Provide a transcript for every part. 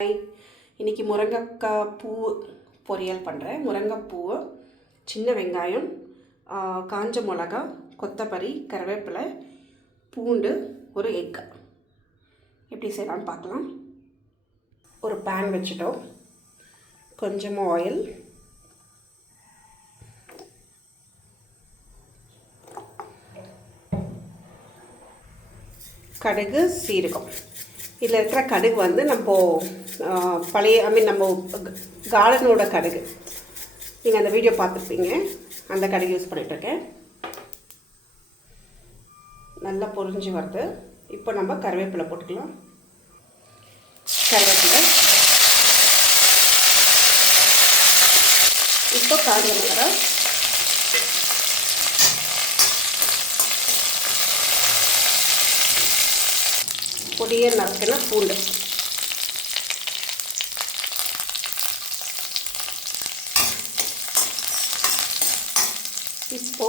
இன்றைக்கி முருங்கைக்காய் பூ பொரியல் பண்ணுறேன். முருங்கைப்பூ, சின்ன வெங்காயம், காஞ்ச மிளகா, கொத்தமல்லி, கருவேப்பிலை, பூண்டு, ஒரு எக். எப்படி செய்யலாம்னு பார்க்கலாம். ஒரு பேன் வச்சுட்டோம். கொஞ்சமாக ஆயில், கடுகு, சீரகம். இதில் இருக்கிற கடுகு வந்து நம்ம பழைய நம்ம கார்டனோட கடுகு. நீங்கள் அந்த வீடியோ பார்த்துருப்பீங்க. அந்த கடுகு யூஸ் பண்ணிகிட்ருக்கேன். நல்லா பொரிஞ்சு வருது. இப்போ நம்ம கருவேப்பிலை போட்டுக்கலாம். கருவேப்பிலை, இப்போ காஞ்ச மிளகாய், பொடியை நறுக்கின பூண்டு, இப்போ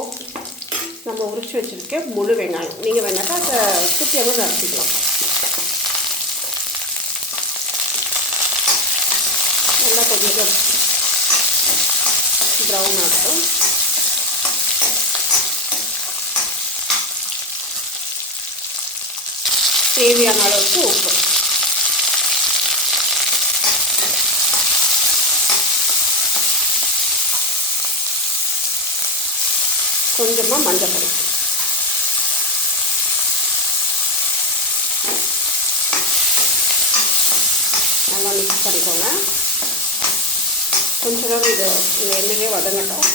நம்ம உரிச்சு வச்சுருக்க முழு வெங்காயம். நீங்கள் வேணாக்கா அதை குட்டியாக நறுக்கிக்கலாம். நல்லா கொஞ்சம் ப்ரௌன் ஆகட்டும். தேவையான அளவுக்கு உப்பு, கொஞ்சமாக மஞ்சள் பொடி, நல்லா மிக்ஸ் பண்ணிக்கோங்க. கொஞ்ச நேரம் இது எண்ணெயிலே வதங்கட்டும்.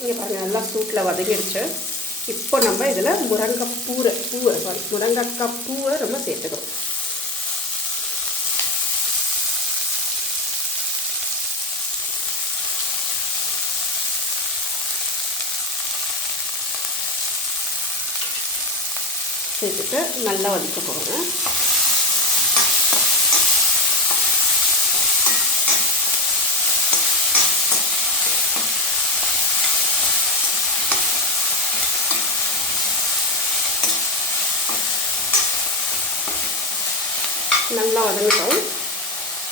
இங்கே பாருங்கள், நல்லா சூட்டில் வதங்கிடுச்சு. இப்போ நம்ம இதில் முருங்கைக்காய் பூவை நம்ம சேர்த்துக்கிறோம். சேர்த்துட்டு நல்லா வதக்க போங்க. நல்லா வதங்கிட்டோம்.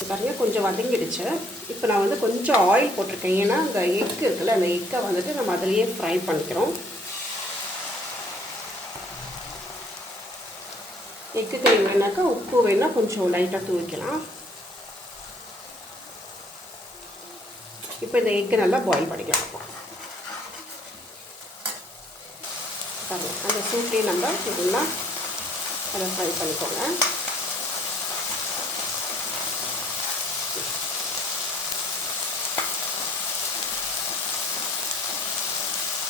பாருங்கள், கொஞ்சம் வதங்கிடுச்சு. இப்போ நான் வந்து கொஞ்சம் ஆயில் போட்டிருக்கேன். ஏன்னா அந்த எக் இருக்குல்ல, அந்த எக்கை வந்துட்டு நம்ம அதிலேயே ஃப்ரை பண்ணிக்கிறோம். எக்குக்கு வேணாக்கா உப்பு வேணால் கொஞ்சம் லைட்டாக தூவிக்கலாம். இப்போ இந்த எக்கு நல்லா பாயில் பண்ணிக்கலாம். அந்த சூட்லேயே நம்ம இதெல்லாம் அதை ஃப்ரை பண்ணிக்கோங்க.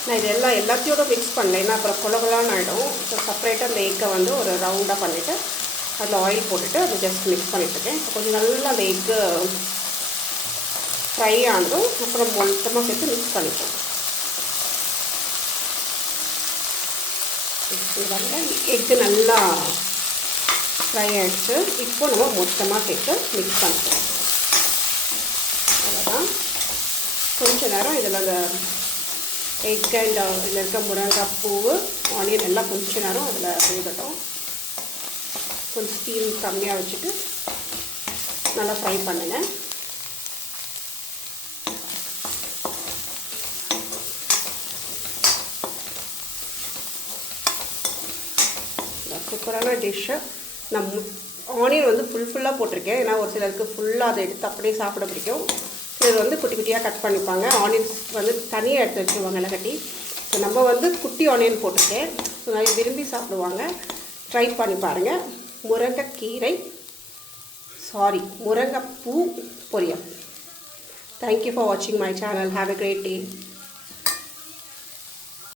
நான் இது எல்லாத்தையோட மிக்ஸ் பண்ணேன். ஏன்னா அப்புறம் குலகுலான்னு ஆகிடும். ஸோ செப்பரேட்டாக அந்த எக்கை வந்து ஒரு ரவுண்டாக பண்ணிவிட்டு அதில் ஆயில் போட்டுட்டு அதை ஜஸ்ட் மிக்ஸ் பண்ணிட்டுருக்கேன். இப்போ கொஞ்சம் நல்லா அந்த எக்கு ஃப்ரை ஆனதும் அப்புறம் மொத்தமாக சேர்த்து மிக்ஸ் பண்ணிப்போம். எக்கு நல்லா ஃப்ரை ஆகிடுச்சு. இப்போ நம்ம மொத்தமாக சேர்த்து மிக்ஸ் பண்ணிப்போம். அவ்வளோதான். கொஞ்சம் நேரம் இதில் அந்த எக் அண்ட் இதில் இருக்க முருங்கைக்காய் பூவு, ஆனியன் எல்லாம் கொஞ்சம் நேரம் அதில் வேகட்டும். கொஞ்சம் ஸ்டீம் கம்மியாக வச்சுட்டு நல்லா ஃப்ரை பண்ணுங்கள். சூப்பரான டிஷ்ஷு. நான் ஆனியன் வந்து ஃபுல்லாக போட்டிருக்கேன். ஏன்னா ஒரு சிலருக்கு ஃபுல்லாக அதை எடுத்து அப்படியே சாப்பிட பிடிக்கும். இது வந்து குட்டி குட்டியாக கட் பண்ணிப்பாங்க. ஆனியன்ஸ் வந்து தனியாக எடுத்து வச்சுருவாங்க எல்லாம் கட்டி. ஸோ நம்ம வந்து குட்டி ஆனியன் போட்டிருக்கேன். ஸோ நிறைய விரும்பி சாப்பிடுவாங்க. ட்ரை பண்ணி பாருங்கள். முருங்கைப்பூ பொரியல். தேங்க்யூ ஃபார் வாட்சிங் my channel. Have a great day.